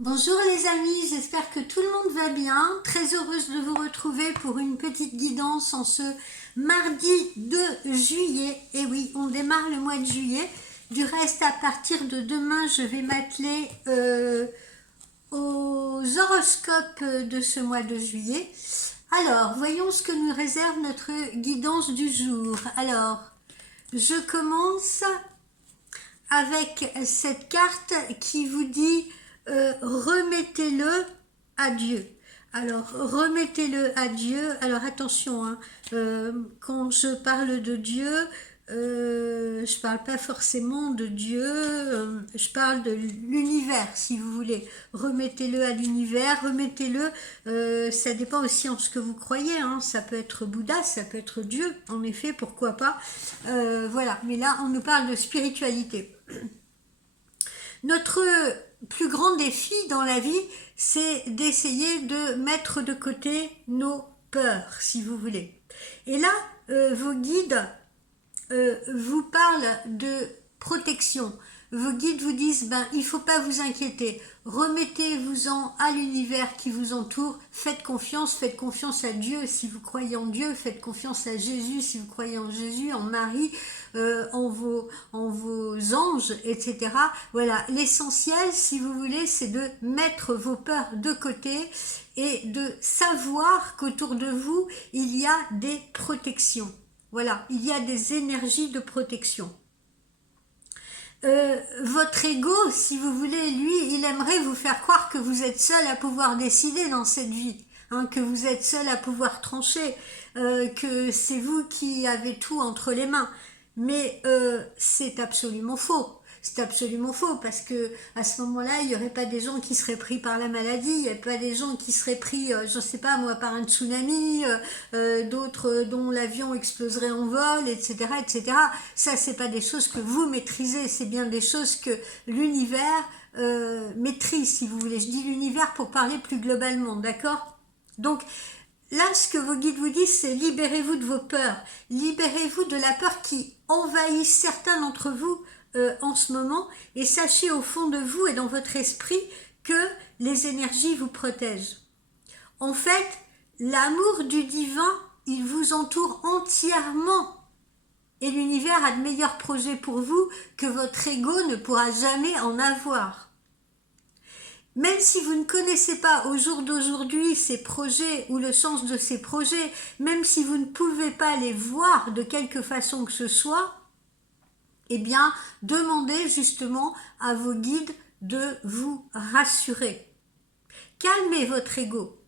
Bonjour les amis, j'espère que tout le monde va bien. Très heureuse de vous retrouver pour une petite guidance en ce mardi 2 juillet. Et oui, on démarre le mois de juillet. Du reste, à partir de demain, je vais m'atteler aux horoscopes de ce mois de juillet. Alors, voyons ce que nous réserve notre guidance du jour. Alors, je commence avec cette carte qui vous dit remettez-le à Dieu. Alors, remettez-le à Dieu. Alors, attention, hein, quand je parle de Dieu, je parle pas forcément de Dieu, je parle de l'univers, si vous voulez. Remettez-le à l'univers, remettez-le, ça dépend aussi en ce que vous croyez, hein. Ça peut être Bouddha, ça peut être Dieu, en effet, pourquoi pas. Voilà, mais là, on nous parle de spiritualité. Notre plus grand défi dans la vie, c'est d'essayer de mettre de côté nos peurs, si vous voulez. Et là, vos guides vous parlent de protection. Vos guides vous disent, il ne faut pas vous inquiéter, remettez-vous-en à l'univers qui vous entoure, faites confiance à Dieu si vous croyez en Dieu, faites confiance à Jésus si vous croyez en Jésus, en Marie, en vos anges, etc. Voilà, l'essentiel, si vous voulez, c'est de mettre vos peurs de côté et de savoir qu'autour de vous, il y a des protections. Voilà, il y a des énergies de protection. Votre ego, si vous voulez, lui, il aimerait vous faire croire que vous êtes seul à pouvoir décider dans cette vie, hein, que vous êtes seul à pouvoir trancher, que c'est vous qui avez tout entre les mains. Mais c'est absolument faux. C'est absolument faux parce que à ce moment-là, il n'y aurait pas des gens qui seraient pris par la maladie, il n'y aurait pas des gens qui seraient pris, je ne sais pas moi, par un tsunami, d'autres dont l'avion exploserait en vol, etc., etc. Ça, c'est pas des choses que vous maîtrisez, c'est bien des choses que l'univers maîtrise, si vous voulez. Je dis l'univers pour parler plus globalement, d'accord? Donc, là, ce que vos guides vous disent, c'est libérez-vous de vos peurs, libérez-vous de la peur qui envahit certains d'entre vous en ce moment, et sachez au fond de vous et dans votre esprit que les énergies vous protègent. En fait, l'amour du divin, il vous entoure entièrement, et l'univers a de meilleurs projets pour vous que votre ego ne pourra jamais en avoir. Même si vous ne connaissez pas au jour d'aujourd'hui ces projets ou le sens de ces projets, même si vous ne pouvez pas les voir de quelque façon que ce soit, eh bien, demandez justement à vos guides de vous rassurer. Calmez votre ego,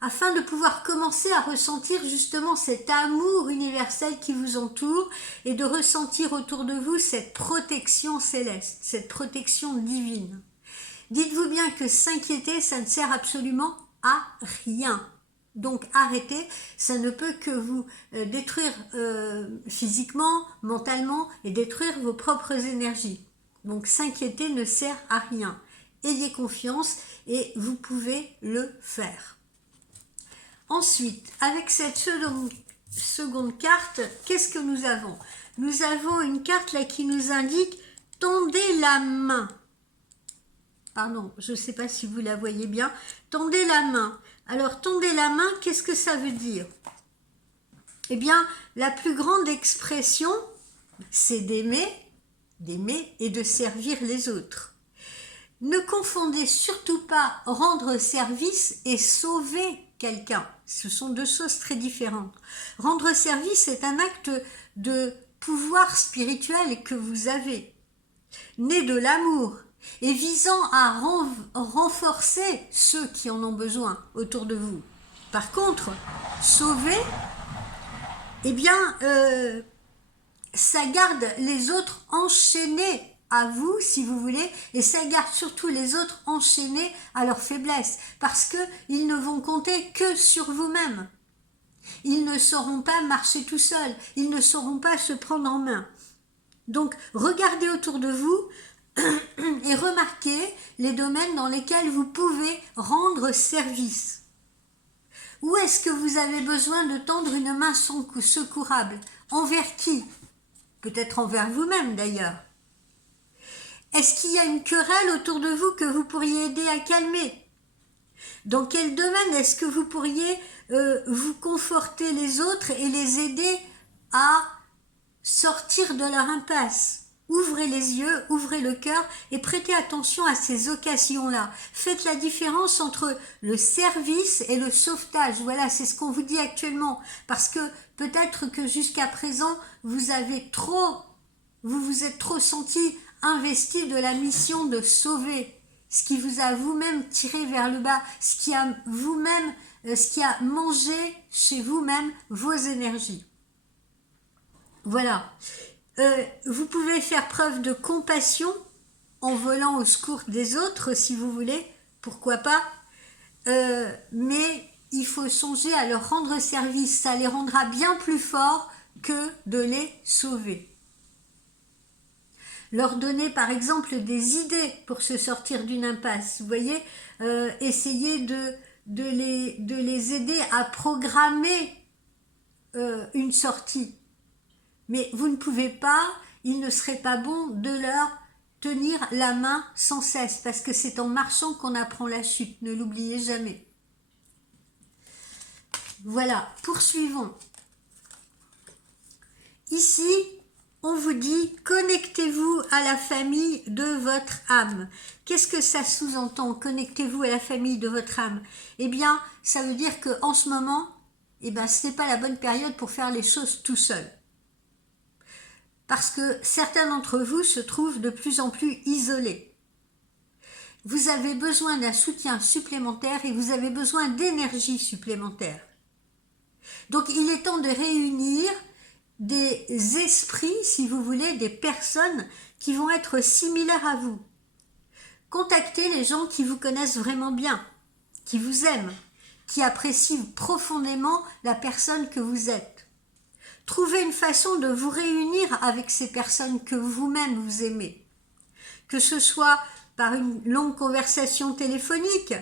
afin de pouvoir commencer à ressentir justement cet amour universel qui vous entoure et de ressentir autour de vous cette protection céleste, cette protection divine. Dites-vous bien que s'inquiéter, ça ne sert absolument à rien. Donc arrêtez, ça ne peut que vous détruire physiquement, mentalement et détruire vos propres énergies. Donc s'inquiéter ne sert à rien. Ayez confiance et vous pouvez le faire. Ensuite, avec cette seconde carte, qu'est-ce que nous avons? Nous avons une carte là qui nous indique « Tendez la main ». Pardon, je ne sais pas si vous la voyez bien. Tendez la main. Alors, tendez la main, qu'est-ce que ça veut dire? Eh bien, la plus grande expression, c'est d'aimer et de servir les autres. Ne confondez surtout pas rendre service et sauver quelqu'un. Ce sont deux choses très différentes. Rendre service est un acte de pouvoir spirituel que vous avez, né de l'amour, et visant à renforcer ceux qui en ont besoin autour de vous. Par contre, sauver, eh bien, ça garde les autres enchaînés à vous, si vous voulez, et ça garde surtout les autres enchaînés à leur faiblesse, parce qu'ils ne vont compter que sur vous-même. Ils ne sauront pas marcher tout seuls, ils ne sauront pas se prendre en main. Donc, regardez autour de vous, et remarquez les domaines dans lesquels vous pouvez rendre service. Où est-ce que vous avez besoin de tendre une main secourable? Envers qui? Peut-être envers vous-même d'ailleurs. Est-ce qu'il y a une querelle autour de vous que vous pourriez aider à calmer? Dans quel domaine est-ce que vous pourriez vous conforter les autres et les aider à sortir de leur impasse? Ouvrez les yeux, ouvrez le cœur et prêtez attention à ces occasions-là. Faites la différence entre le service et le sauvetage. Voilà, c'est ce qu'on vous dit actuellement. Parce que peut-être que jusqu'à présent, vous vous êtes trop senti investi de la mission de sauver. Ce qui vous a vous-même tiré vers le bas, ce qui a mangé chez vous-même vos énergies. Voilà. Vous pouvez faire preuve de compassion en volant au secours des autres si vous voulez, pourquoi pas, mais il faut songer à leur rendre service, ça les rendra bien plus forts que de les sauver. Leur donner par exemple des idées pour se sortir d'une impasse, vous voyez, essayer de les aider à programmer une sortie. Mais vous ne pouvez pas, il ne serait pas bon de leur tenir la main sans cesse, parce que c'est en marchant qu'on apprend la chute, ne l'oubliez jamais. Voilà, poursuivons. Ici, on vous dit, connectez-vous à la famille de votre âme. Qu'est-ce que ça sous-entend, connectez-vous à la famille de votre âme? Eh bien, ça veut dire qu'en ce moment, ce n'est pas la bonne période pour faire les choses tout seul. Parce que certains d'entre vous se trouvent de plus en plus isolés. Vous avez besoin d'un soutien supplémentaire et vous avez besoin d'énergie supplémentaire. Donc il est temps de réunir des esprits, si vous voulez, des personnes qui vont être similaires à vous. Contactez les gens qui vous connaissent vraiment bien, qui vous aiment, qui apprécient profondément la personne que vous êtes. Trouvez une façon de vous réunir avec ces personnes que vous-même vous aimez. Que ce soit par une longue conversation téléphonique,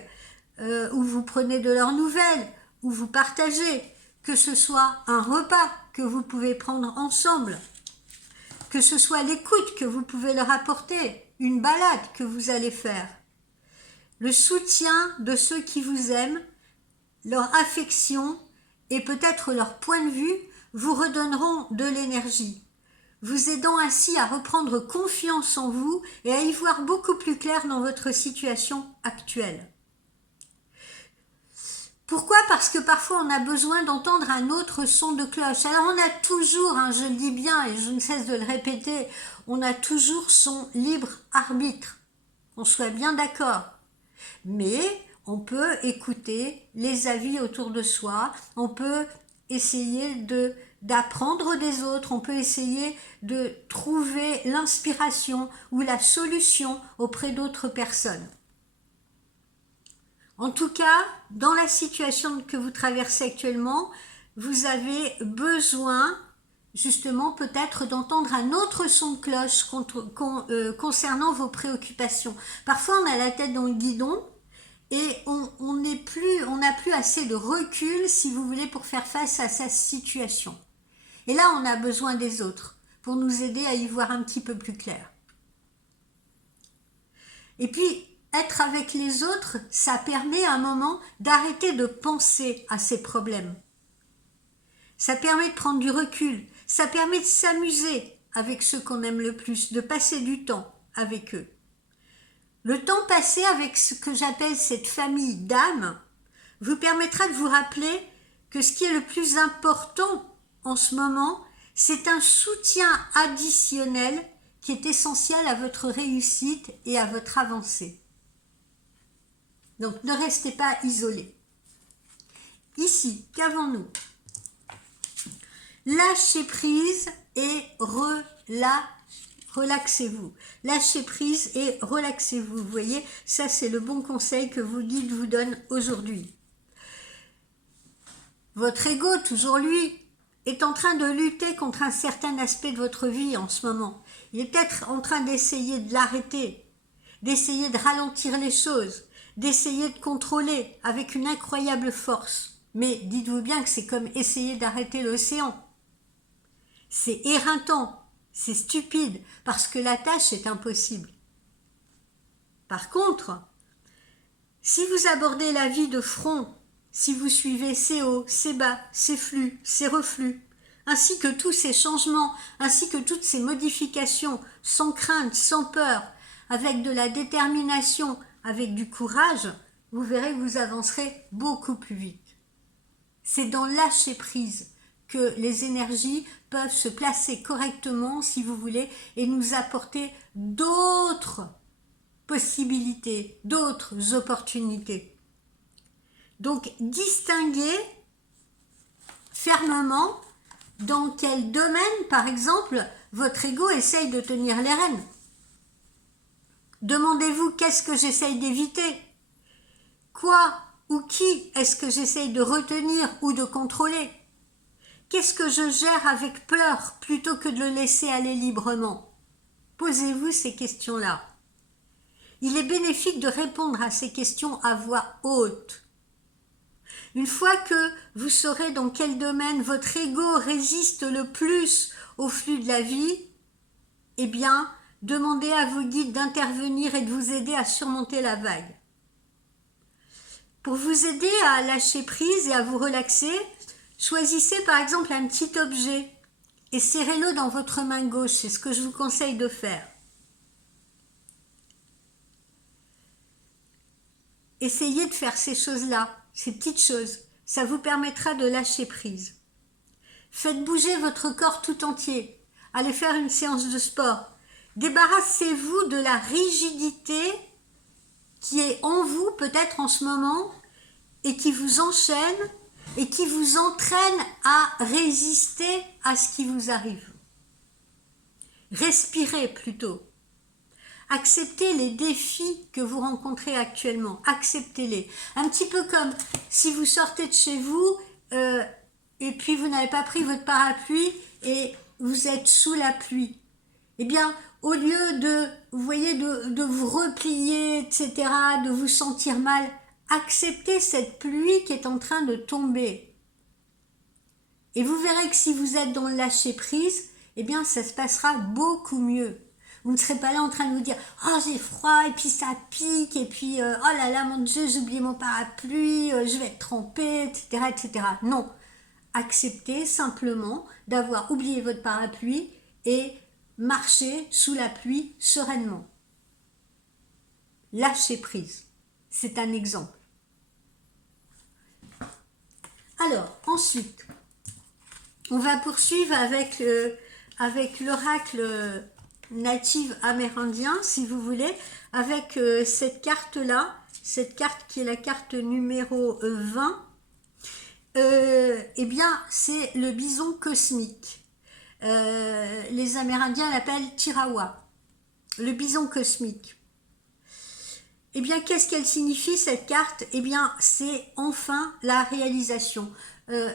où vous prenez de leurs nouvelles, où vous partagez, que ce soit un repas que vous pouvez prendre ensemble, que ce soit l'écoute que vous pouvez leur apporter, une balade que vous allez faire. Le soutien de ceux qui vous aiment, leur affection et peut-être leur point de vue vous redonneront de l'énergie, vous aidant ainsi à reprendre confiance en vous et à y voir beaucoup plus clair dans votre situation actuelle. Pourquoi? Parce que parfois on a besoin d'entendre un autre son de cloche. Alors on a toujours, je le dis bien et je ne cesse de le répéter, on a toujours son libre arbitre, qu'on soit bien d'accord. Mais on peut écouter les avis autour de soi, on peut essayer d'apprendre des autres, on peut essayer de trouver l'inspiration ou la solution auprès d'autres personnes. En tout cas, dans la situation que vous traversez actuellement, vous avez besoin justement peut-être d'entendre un autre son de cloche concernant vos préoccupations. Parfois on a la tête dans le guidon, et on n'a plus assez de recul, si vous voulez, pour faire face à sa situation. Et là, on a besoin des autres pour nous aider à y voir un petit peu plus clair. Et puis, être avec les autres, ça permet à un moment d'arrêter de penser à ces problèmes. Ça permet de prendre du recul. Ça permet de s'amuser avec ceux qu'on aime le plus, de passer du temps avec eux. Le temps passé avec ce que j'appelle cette famille d'âmes vous permettra de vous rappeler que ce qui est le plus important en ce moment, c'est un soutien additionnel qui est essentiel à votre réussite et à votre avancée. Donc ne restez pas isolés. Ici, qu'avons-nous? Lâchez prise et relaxez-vous. Lâchez prise et relaxez-vous. Vous voyez, ça c'est le bon conseil que vos guides vous donnent aujourd'hui. Votre ego, toujours lui, est en train de lutter contre un certain aspect de votre vie en ce moment. Il est peut-être en train d'essayer de l'arrêter, d'essayer de ralentir les choses, d'essayer de contrôler avec une incroyable force. Mais dites-vous bien que c'est comme essayer d'arrêter l'océan. C'est éreintant, c'est stupide, parce que la tâche est impossible. Par contre, si vous abordez la vie de front, si vous suivez ces hauts, ces bas, ces flux, ces reflux, ainsi que tous ces changements, ainsi que toutes ces modifications, sans crainte, sans peur, avec de la détermination, avec du courage, vous verrez que vous avancerez beaucoup plus vite. C'est dans le lâcher prise que les énergies peuvent se placer correctement, si vous voulez, et nous apporter d'autres possibilités, d'autres opportunités. Donc, distinguez fermement dans quel domaine, par exemple, votre ego essaye de tenir les rênes. Demandez-vous qu'est-ce que j'essaye d'éviter? Quoi ou qui est-ce que j'essaye de retenir ou de contrôler? Qu'est-ce que je gère avec peur plutôt que de le laisser aller librement? Posez-vous ces questions-là. Il est bénéfique de répondre à ces questions à voix haute. Une fois que vous saurez dans quel domaine votre ego résiste le plus au flux de la vie, eh bien, demandez à vos guides d'intervenir et de vous aider à surmonter la vague. Pour vous aider à lâcher prise et à vous relaxer, choisissez par exemple un petit objet et serrez-le dans votre main gauche, c'est ce que je vous conseille de faire. Essayez de faire ces choses-là, ces petites choses, ça vous permettra de lâcher prise. Faites bouger votre corps tout entier, allez faire une séance de sport. Débarrassez-vous de la rigidité qui est en vous peut-être en ce moment et qui vous enchaîne et qui vous entraîne à résister à ce qui vous arrive. Respirez plutôt. Acceptez les défis que vous rencontrez actuellement. Acceptez-les. Un petit peu comme si vous sortez de chez vous et puis vous n'avez pas pris votre parapluie et vous êtes sous la pluie. Eh bien, au lieu de, vous voyez, de vous replier, etc., de vous sentir mal, acceptez cette pluie qui est en train de tomber. Et vous verrez que si vous êtes dans le lâcher-prise, eh bien, ça se passera beaucoup mieux. Vous ne serez pas là en train de vous dire « Oh, j'ai froid, et puis ça pique, et puis oh là là, mon Dieu, j'ai oublié mon parapluie, je vais être trempée, etc. etc. » Non, acceptez simplement d'avoir oublié votre parapluie et marchez sous la pluie sereinement. Lâchez prise, c'est un exemple. Alors, ensuite, on va poursuivre avec l'oracle native amérindien, si vous voulez, avec cette carte-là, cette carte qui est la carte numéro 20, eh bien, c'est le bison cosmique. Les Amérindiens l'appellent Tirawa, le bison cosmique. Eh bien, qu'est-ce qu'elle signifie cette carte? Eh bien, c'est enfin la réalisation.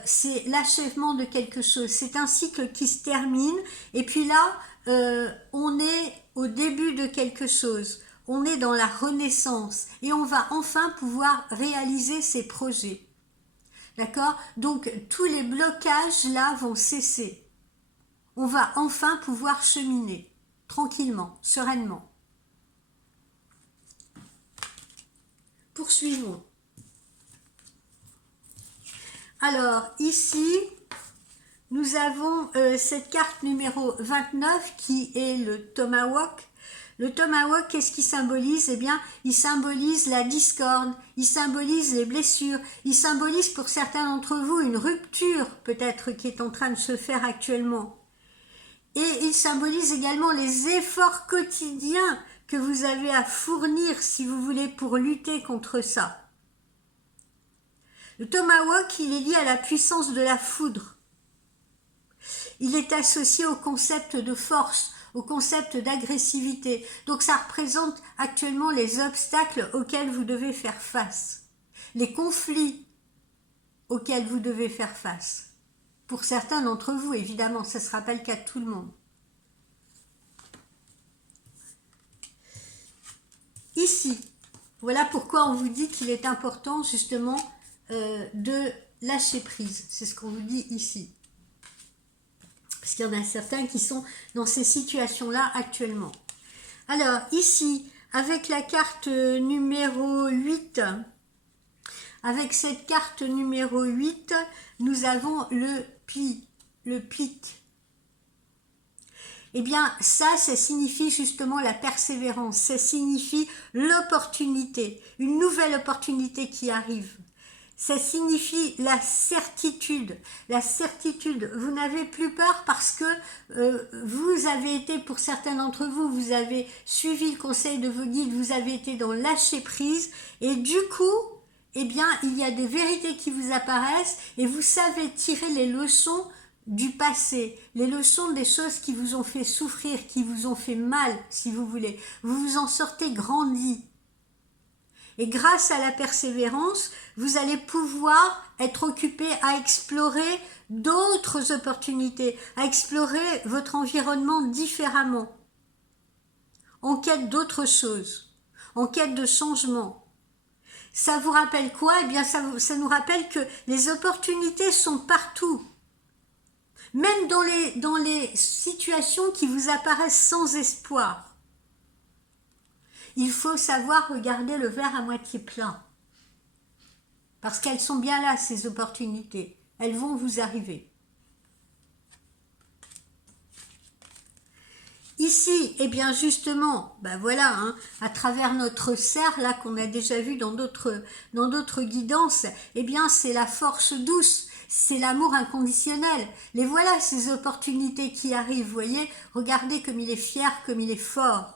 C'est l'achèvement de quelque chose. C'est un cycle qui se termine. Et puis là, on est au début de quelque chose. On est dans la renaissance. Et on va enfin pouvoir réaliser ses projets. D'accord? Donc, tous les blocages là vont cesser. On va enfin pouvoir cheminer. Tranquillement, sereinement. Poursuivons. Alors, ici, nous avons cette carte numéro 29 qui est le Tomahawk. Le Tomahawk, qu'est-ce qu'il symbolise? Eh bien, il symbolise la discorde, il symbolise les blessures, il symbolise pour certains d'entre vous une rupture peut-être qui est en train de se faire actuellement. Et il symbolise également les efforts quotidiens que vous avez à fournir, si vous voulez, pour lutter contre ça. Le Tomahawk, il est lié à la puissance de la foudre. Il est associé au concept de force, au concept d'agressivité. Donc ça représente actuellement les obstacles auxquels vous devez faire face, les conflits auxquels vous devez faire face. Pour certains d'entre vous, évidemment, ça ne sera pas le cas de tout le monde. Ici, voilà pourquoi on vous dit qu'il est important justement de lâcher prise. C'est ce qu'on vous dit ici. Parce qu'il y en a certains qui sont dans ces situations-là actuellement. Alors ici, avec la carte numéro 8, avec cette carte numéro 8, nous avons le pic. Eh bien, ça signifie justement la persévérance, ça signifie l'opportunité, une nouvelle opportunité qui arrive. Ça signifie la certitude. La certitude, vous n'avez plus peur parce que vous avez été, pour certains d'entre vous, vous avez suivi le conseil de vos guides, vous avez été dans lâcher prise et du coup, eh bien, il y a des vérités qui vous apparaissent et vous savez tirer les leçons du passé, les leçons des choses qui vous ont fait souffrir, qui vous ont fait mal, si vous voulez. Vous vous en sortez grandi. Et grâce à la persévérance, vous allez pouvoir être occupé à explorer d'autres opportunités, à explorer votre environnement différemment, en quête d'autre chose, en quête de changement. Ça vous rappelle quoi? Eh bien, ça nous rappelle que les opportunités sont partout. Même dans les situations qui vous apparaissent sans espoir. Il faut savoir regarder le verre à moitié plein. Parce qu'elles sont bien là, ces opportunités. Elles vont vous arriver. Ici, eh bien justement, ben voilà, hein, à travers notre cerf, là qu'on a déjà vu dans d'autres guidances, eh bien c'est la force douce, c'est l'amour inconditionnel. Les voilà ces opportunités qui arrivent, vous voyez, regardez comme il est fier, comme il est fort.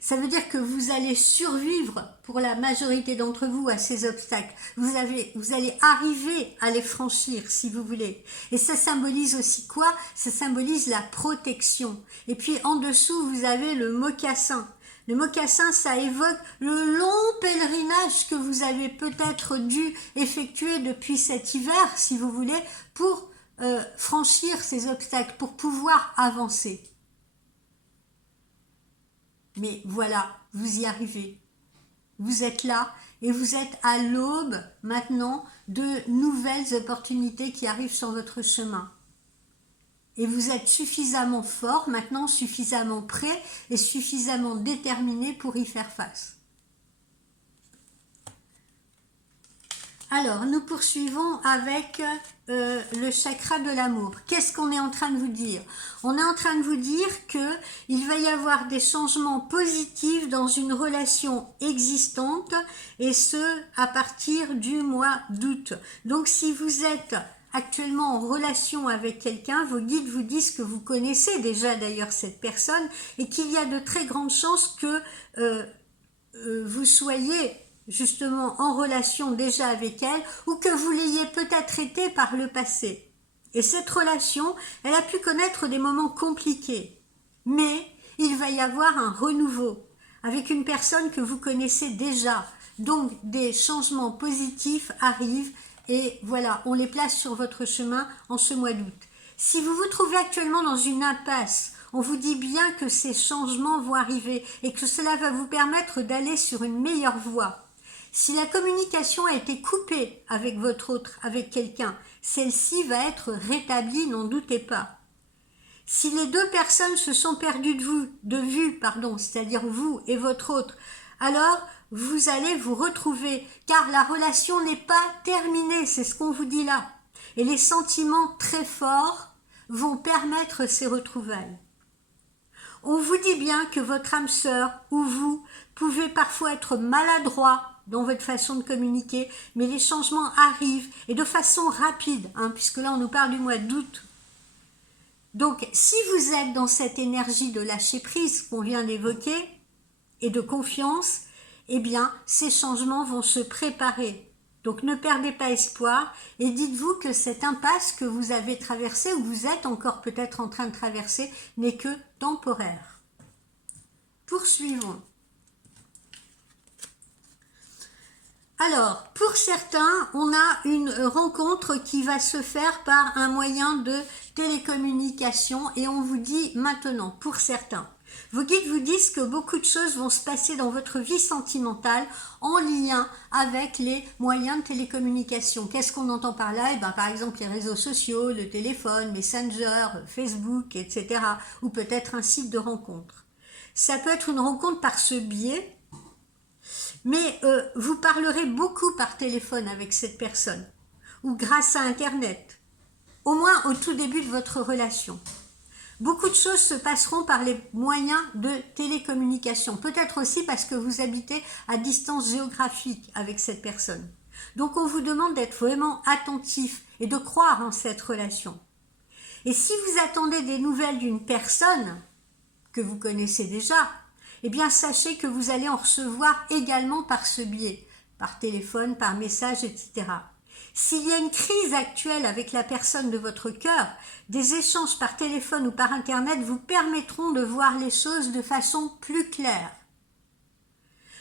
Ça veut dire que vous allez survivre pour la majorité d'entre vous à ces obstacles. Vous allez arriver à les franchir si vous voulez. Et ça symbolise aussi quoi? Ça symbolise la protection. Et puis en dessous, vous avez le mocassin. Le mocassin, ça évoque le long pèlerinage que vous avez peut-être dû effectuer depuis cet hiver, si vous voulez, pour franchir ces obstacles, pour pouvoir avancer. Mais voilà, vous y arrivez. Vous êtes là et vous êtes à l'aube maintenant de nouvelles opportunités qui arrivent sur votre chemin. Et vous êtes suffisamment fort maintenant, suffisamment prêt et suffisamment déterminé pour y faire face. Alors, nous poursuivons avec le chakra de l'amour. Qu'est-ce qu'on est en train de vous dire? On est en train de vous dire qu'il va y avoir des changements positifs dans une relation existante et ce, à partir du mois d'août. Donc, si vous êtes actuellement en relation avec quelqu'un, vos guides vous disent que vous connaissez déjà d'ailleurs cette personne et qu'il y a de très grandes chances que vous soyez justement en relation déjà avec elle ou que vous l'ayez peut-être été par le passé. Et cette relation, elle a pu connaître des moments compliqués. Mais il va y avoir un renouveau avec une personne que vous connaissez déjà. Donc des changements positifs arrivent et voilà, on les place sur votre chemin en ce mois d'août. Si vous vous trouvez actuellement dans une impasse, on vous dit bien que ces changements vont arriver et que cela va vous permettre d'aller sur une meilleure voie. Si la communication a été coupée avec avec quelqu'un, celle-ci va être rétablie, n'en doutez pas. Si les deux personnes se sont perdues de vue, c'est-à-dire vous et votre autre, alors vous allez vous retrouver, car la relation n'est pas terminée, c'est ce qu'on vous dit là. Et les sentiments très forts vont permettre ces retrouvailles. On vous dit bien que votre âme sœur ou vous pouvez parfois être maladroit dans votre façon de communiquer, mais les changements arrivent et de façon rapide, puisque là on nous parle du mois d'août. Donc si vous êtes dans cette énergie de lâcher prise qu'on vient d'évoquer et de confiance, eh bien ces changements vont se préparer. Donc ne perdez pas espoir et dites-vous que cette impasse que vous avez traversée ou vous êtes encore peut-être en train de traverser n'est que temporaire. Poursuivons. Alors, pour certains, on a une rencontre qui va se faire par un moyen de télécommunication et on vous dit maintenant, pour certains. Vos guides vous disent que beaucoup de choses vont se passer dans votre vie sentimentale en lien avec les moyens de télécommunication. Qu'est-ce qu'on entend par là? Par exemple, les réseaux sociaux, le téléphone, Messenger, Facebook, etc. Ou peut-être un site de rencontre. Ça peut être une rencontre par ce biais, Mais vous parlerez beaucoup par téléphone avec cette personne, ou grâce à Internet, au moins au tout début de votre relation. Beaucoup de choses se passeront par les moyens de télécommunication, peut-être aussi parce que vous habitez à distance géographique avec cette personne. Donc on vous demande d'être vraiment attentif et de croire en cette relation. Et si vous attendez des nouvelles d'une personne que vous connaissez déjà, eh bien sachez que vous allez en recevoir également par ce biais, par téléphone, par message, etc. S'il y a une crise actuelle avec la personne de votre cœur, des échanges par téléphone ou par Internet vous permettront de voir les choses de façon plus claire.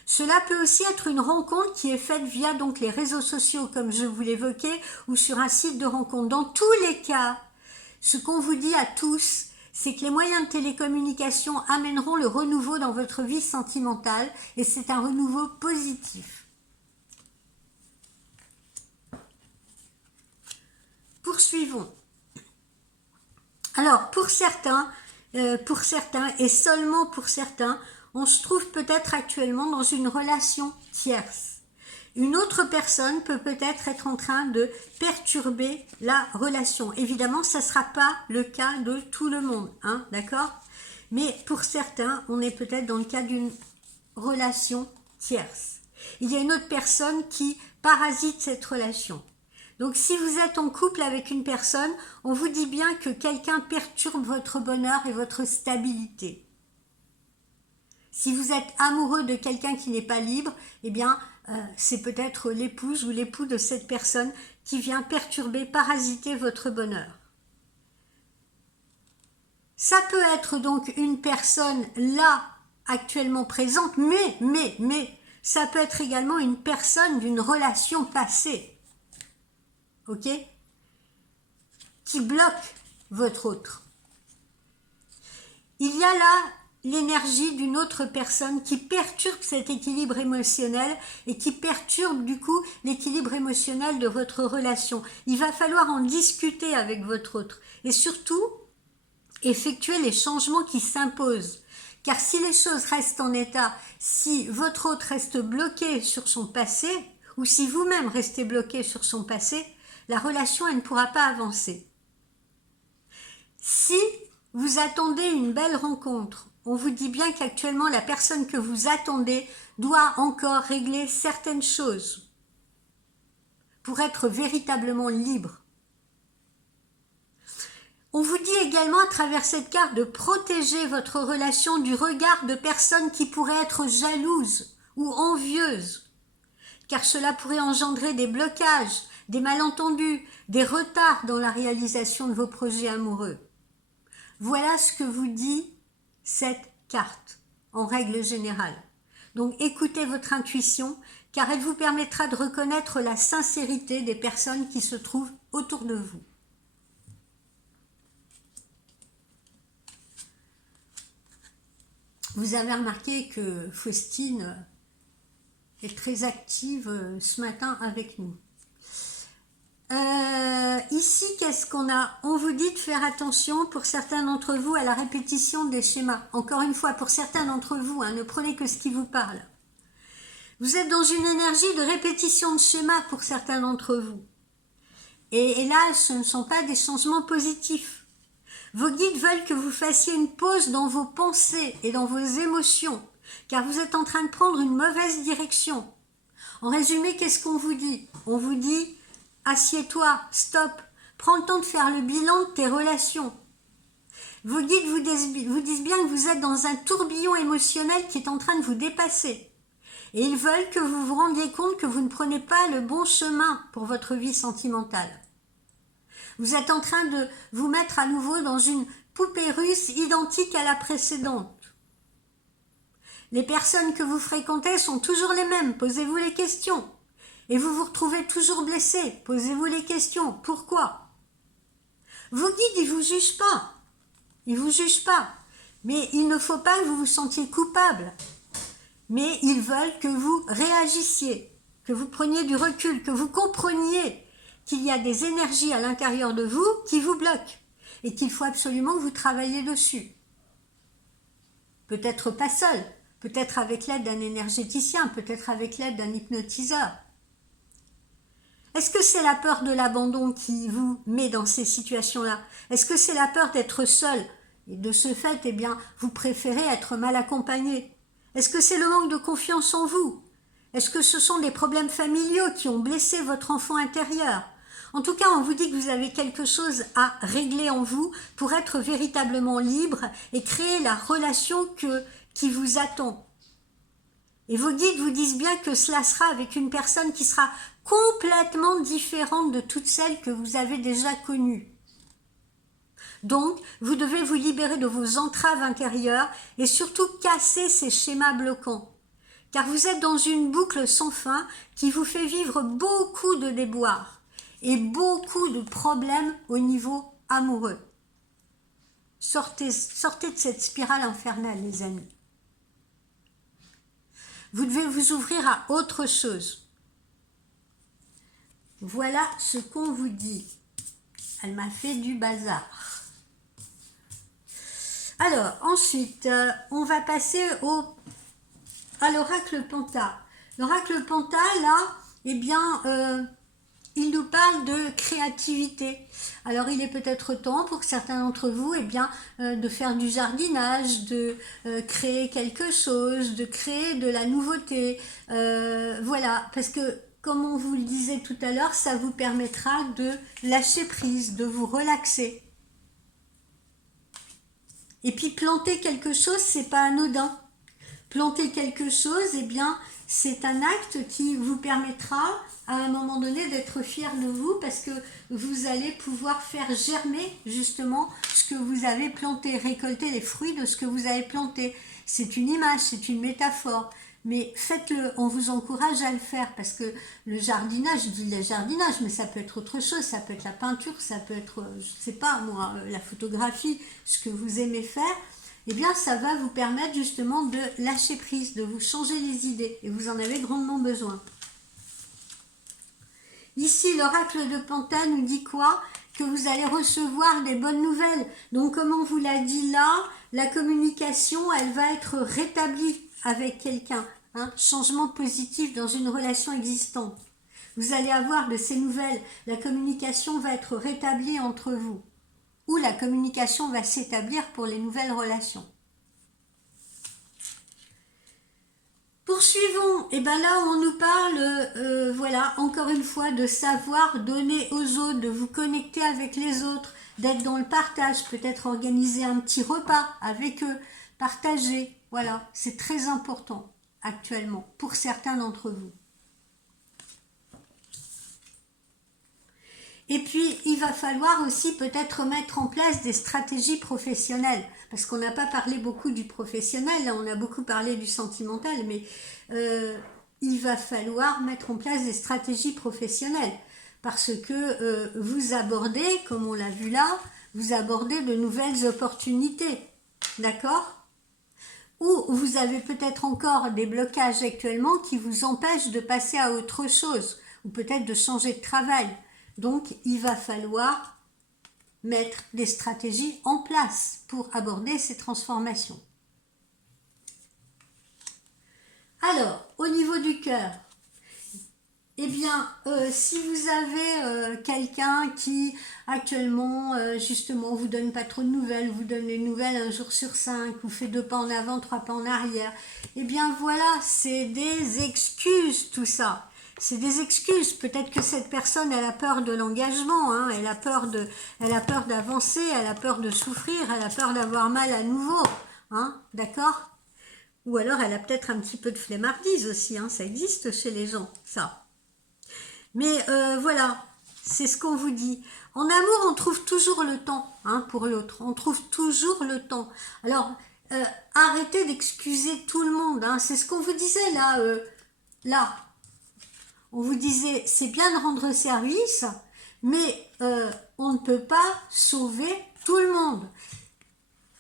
Cela peut aussi être une rencontre qui est faite via donc les réseaux sociaux, comme je vous l'évoquais, ou sur un site de rencontre. Dans tous les cas, ce qu'on vous dit à tous, c'est que les moyens de télécommunication amèneront le renouveau dans votre vie sentimentale, et c'est un renouveau positif. Poursuivons. Alors, pour certains, et seulement pour certains, on se trouve peut-être actuellement dans une relation tierce. Une autre personne peut peut-être être en train de perturber la relation. Évidemment, ça ne sera pas le cas de tout le monde, hein, d'accord? Mais pour certains, on est peut-être dans le cas d'une relation tierce. Il y a une autre personne qui parasite cette relation. Donc si vous êtes en couple avec une personne, on vous dit bien que quelqu'un perturbe votre bonheur et votre stabilité. Si vous êtes amoureux de quelqu'un qui n'est pas libre, eh bien c'est peut-être l'épouse ou l'époux de cette personne qui vient perturber, parasiter votre bonheur. Ça peut être donc une personne là, actuellement présente, mais ça peut être également une personne d'une relation passée. Ok, qui bloque votre autre. Il y a là l'énergie d'une autre personne qui perturbe cet équilibre émotionnel et qui perturbe du coup l'équilibre émotionnel de votre relation. Il va falloir en discuter avec votre autre et surtout effectuer les changements qui s'imposent. Car si les choses restent en état, si votre autre reste bloqué sur son passé ou si vous-même restez bloqué sur son passé, la relation elle ne pourra pas avancer. Si vous attendez une belle rencontre, on vous dit bien qu'actuellement la personne que vous attendez doit encore régler certaines choses pour être véritablement libre. On vous dit également à travers cette carte de protéger votre relation du regard de personnes qui pourraient être jalouses ou envieuses, car cela pourrait engendrer des blocages, des malentendus, des retards dans la réalisation de vos projets amoureux. Voilà ce que vous dit cette carte, en règle générale. Donc écoutez votre intuition, car elle vous permettra de reconnaître la sincérité des personnes qui se trouvent autour de vous. Vous avez remarqué que Faustine est très active ce matin avec nous. Ici, qu'est-ce qu'on a? On vous dit de faire attention pour certains d'entre vous à la répétition des schémas. Encore une fois, pour certains d'entre vous, hein, ne prenez que ce qui vous parle. Vous êtes dans une énergie de répétition de schémas pour certains d'entre vous. Et là, ce ne sont pas des changements positifs. Vos guides veulent que vous fassiez une pause dans vos pensées et dans vos émotions, car vous êtes en train de prendre une mauvaise direction. En résumé, qu'est-ce qu'on vous dit? On vous dit: assieds-toi, stop, prends le temps de faire le bilan de tes relations. Vos guides vous disent bien que vous êtes dans un tourbillon émotionnel qui est en train de vous dépasser. Et ils veulent que vous vous rendiez compte que vous ne prenez pas le bon chemin pour votre vie sentimentale. Vous êtes en train de vous mettre à nouveau dans une poupée russe identique à la précédente. Les personnes que vous fréquentez sont toujours les mêmes, posez-vous les questions. Et vous vous retrouvez toujours blessé, posez-vous les questions, pourquoi? Vos guides, ils vous jugent pas. Ils vous jugent pas. Mais il ne faut pas que vous vous sentiez coupable. Mais ils veulent que vous réagissiez, que vous preniez du recul, que vous compreniez qu'il y a des énergies à l'intérieur de vous qui vous bloquent et qu'il faut absolument que vous travailliez dessus. Peut-être pas seul, peut-être avec l'aide d'un énergéticien, peut-être avec l'aide d'un hypnotiseur. Est-ce que c'est la peur de l'abandon qui vous met dans ces situations-là? Est-ce que c'est la peur d'être seul? Et de ce fait, eh bien, vous préférez être mal accompagné? Est-ce que c'est le manque de confiance en vous? Est-ce que ce sont des problèmes familiaux qui ont blessé votre enfant intérieur? En tout cas, on vous dit que vous avez quelque chose à régler en vous pour être véritablement libre et créer la relation qui vous attend. Et vos guides vous disent bien que cela sera avec une personne qui sera complètement différente de toutes celles que vous avez déjà connues. Donc, vous devez vous libérer de vos entraves intérieures et surtout casser ces schémas bloquants. Car vous êtes dans une boucle sans fin qui vous fait vivre beaucoup de déboires et beaucoup de problèmes au niveau amoureux. Sortez de cette spirale infernale, les amis. Vous devez vous ouvrir à autre chose. Voilà ce qu'on vous dit. Elle m'a fait du bazar. Alors, ensuite, on va passer à l'oracle Panta. L'oracle Panta, là, eh bien, il nous parle de créativité. Alors, il est peut-être temps pour certains d'entre vous, eh bien, de faire du jardinage, de créer quelque chose, de créer de la nouveauté. Voilà, parce que, comme on vous le disait tout à l'heure, ça vous permettra de lâcher prise, de vous relaxer. Et puis, planter quelque chose, c'est pas anodin. Planter quelque chose, eh bien, c'est un acte qui vous permettra à un moment donné d'être fier de vous parce que vous allez pouvoir faire germer justement ce que vous avez planté, récolter les fruits de ce que vous avez planté. C'est une image, c'est une métaphore. Mais faites-le, on vous encourage à le faire parce que le jardinage, je dis le jardinage, mais ça peut être autre chose, ça peut être la peinture, ça peut être, je sais pas moi, la photographie, ce que vous aimez faire. Eh bien, ça va vous permettre justement de lâcher prise, de vous changer les idées et vous en avez grandement besoin. Ici, l'oracle de Panta nous dit quoi? Que vous allez recevoir des bonnes nouvelles. Donc, comme on vous l'a dit là, la communication, elle va être rétablie avec quelqu'un. Changement positif dans une relation existante. Vous allez avoir de ces nouvelles. La communication va être rétablie entre vous. Ou la communication va s'établir pour les nouvelles relations. Poursuivons. Et bien là, on nous parle, voilà, encore une fois, de savoir donner aux autres, de vous connecter avec les autres, d'être dans le partage, peut-être organiser un petit repas avec eux, partager. Voilà, c'est très important actuellement pour certains d'entre vous. Et puis, il va falloir aussi peut-être mettre en place des stratégies professionnelles, parce qu'on n'a pas parlé beaucoup du professionnel, là on a beaucoup parlé du sentimental, mais il va falloir mettre en place des stratégies professionnelles, parce que vous abordez, comme on l'a vu là, vous abordez de nouvelles opportunités, d'accord ? Ou vous avez peut-être encore des blocages actuellement qui vous empêchent de passer à autre chose, ou peut-être de changer de travail. Donc, il va falloir mettre des stratégies en place pour aborder ces transformations. Alors, au niveau du cœur, eh bien, si vous avez quelqu'un qui actuellement, justement, vous donne pas trop de nouvelles, vous donne les nouvelles un jour sur 5, vous fait 2 pas en avant, 3 pas en arrière, eh bien voilà, c'est des excuses tout ça. C'est des excuses. Peut-être que cette personne, elle a peur de l'engagement, elle a peur d'avancer, elle a peur de souffrir, elle a peur d'avoir mal à nouveau, d'accord? Ou alors elle a peut-être un petit peu de flemmardise aussi, ça existe chez les gens, ça. Mais voilà, c'est ce qu'on vous dit. En amour, on trouve toujours le temps, pour l'autre. On trouve toujours le temps. Alors, arrêtez d'excuser tout le monde, c'est ce qu'on vous disait là. On vous disait, c'est bien de rendre service, mais on ne peut pas sauver tout le monde.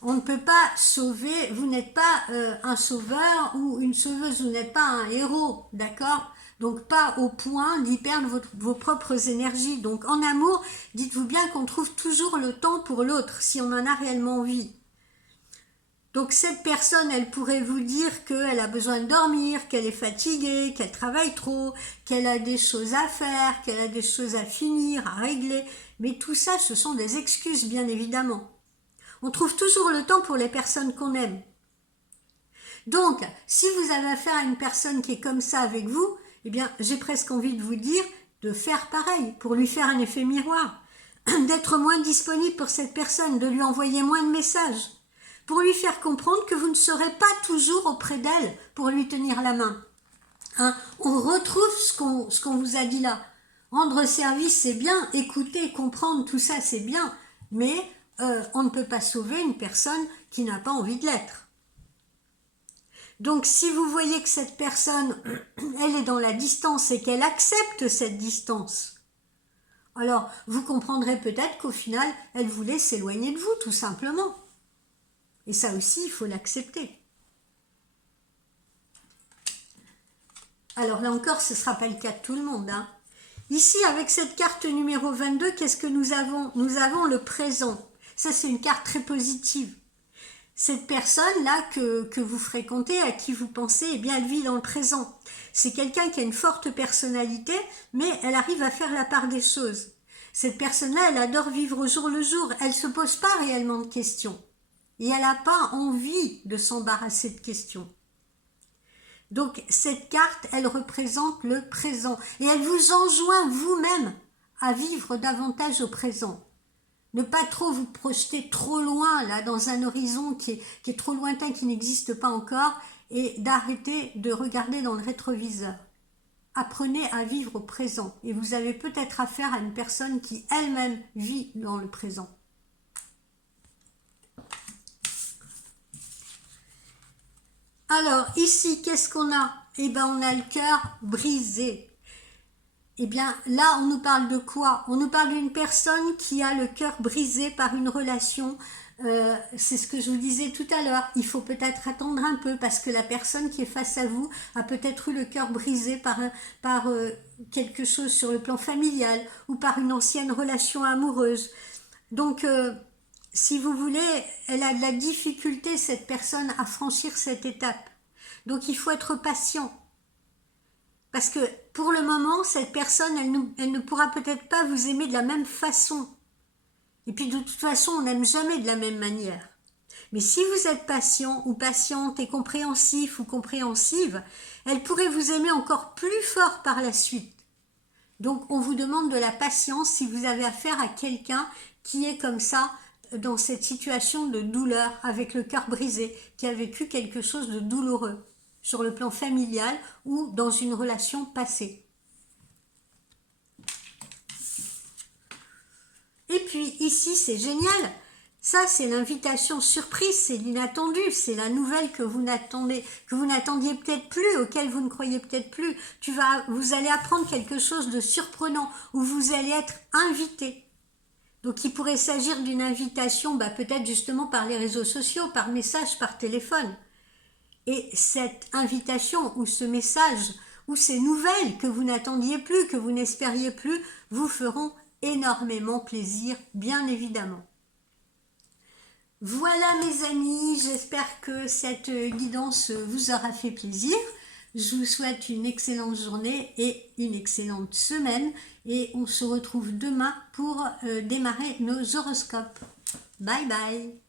On ne peut pas sauver, vous n'êtes pas un sauveur ou une sauveuse, vous n'êtes pas un héros, d'accord? Donc pas au point d'y perdre vos propres énergies. Donc en amour, dites-vous bien qu'on trouve toujours le temps pour l'autre, si on en a réellement envie. Donc cette personne, elle pourrait vous dire qu'elle a besoin de dormir, qu'elle est fatiguée, qu'elle travaille trop, qu'elle a des choses à faire, qu'elle a des choses à finir, à régler. Mais tout ça, ce sont des excuses, bien évidemment. On trouve toujours le temps pour les personnes qu'on aime. Donc, si vous avez affaire à une personne qui est comme ça avec vous, eh bien, j'ai presque envie de vous dire de faire pareil, pour lui faire un effet miroir, d'être moins disponible pour cette personne, de lui envoyer moins de messages, pour lui faire comprendre que vous ne serez pas toujours auprès d'elle pour lui tenir la main. Hein, on retrouve ce qu'on vous a dit là. Rendre service, c'est bien, écouter, comprendre, tout ça, c'est bien, mais on ne peut pas sauver une personne qui n'a pas envie de l'être. Donc, si vous voyez que cette personne, elle est dans la distance et qu'elle accepte cette distance, alors vous comprendrez peut-être qu'au final, elle voulait s'éloigner de vous, tout simplement. Et ça aussi, il faut l'accepter. Alors là encore, ce ne sera pas le cas de tout le monde. Hein. Ici, avec cette carte numéro 22, qu'est-ce que nous avons? Nous avons le présent. Ça, c'est une carte très positive. Cette personne-là que vous fréquentez, à qui vous pensez, eh bien, elle vit dans le présent. C'est quelqu'un qui a une forte personnalité, mais elle arrive à faire la part des choses. Cette personne-là, elle adore vivre au jour le jour. Elle ne se pose pas réellement de questions. Et elle n'a pas envie de s'embarrasser de questions. Donc, cette carte, elle représente le présent. Et elle vous enjoint vous-même à vivre davantage au présent. Ne pas trop vous projeter trop loin, là, dans un horizon qui est trop lointain, qui n'existe pas encore, et d'arrêter de regarder dans le rétroviseur. Apprenez à vivre au présent. Et vous avez peut-être affaire à une personne qui elle-même vit dans le présent. Alors, ici, qu'est-ce qu'on a? Eh bien, on a le cœur brisé. Eh bien, là, on nous parle de quoi? On nous parle d'une personne qui a le cœur brisé par une relation. C'est ce que je vous disais tout à l'heure. Il faut peut-être attendre un peu parce que la personne qui est face à vous a peut-être eu le cœur brisé par quelque chose sur le plan familial ou par une ancienne relation amoureuse. Donc, si vous voulez, elle a de la difficulté, cette personne, à franchir cette étape. Donc, il faut être patient. Parce que pour le moment, cette personne, elle ne pourra peut-être pas vous aimer de la même façon. Et puis de toute façon, on n'aime jamais de la même manière. Mais si vous êtes patient ou patiente et compréhensif ou compréhensive, elle pourrait vous aimer encore plus fort par la suite. Donc on vous demande de la patience si vous avez affaire à quelqu'un qui est comme ça, dans cette situation de douleur, avec le cœur brisé, qui a vécu quelque chose de douloureux, sur le plan familial ou dans une relation passée. Et puis ici, c'est génial. Ça, c'est l'invitation surprise, c'est l'inattendu, c'est la nouvelle que vous n'attendiez peut-être plus, auquel vous ne croyez peut-être plus. Vous allez apprendre quelque chose de surprenant, où vous allez être invité. Donc, il pourrait s'agir d'une invitation, peut-être justement par les réseaux sociaux, par message, par téléphone. Et cette invitation ou ce message ou ces nouvelles que vous n'attendiez plus, que vous n'espériez plus, vous feront énormément plaisir, bien évidemment. Voilà mes amis, j'espère que cette guidance vous aura fait plaisir. Je vous souhaite une excellente journée et une excellente semaine et on se retrouve demain pour démarrer nos horoscopes. Bye bye.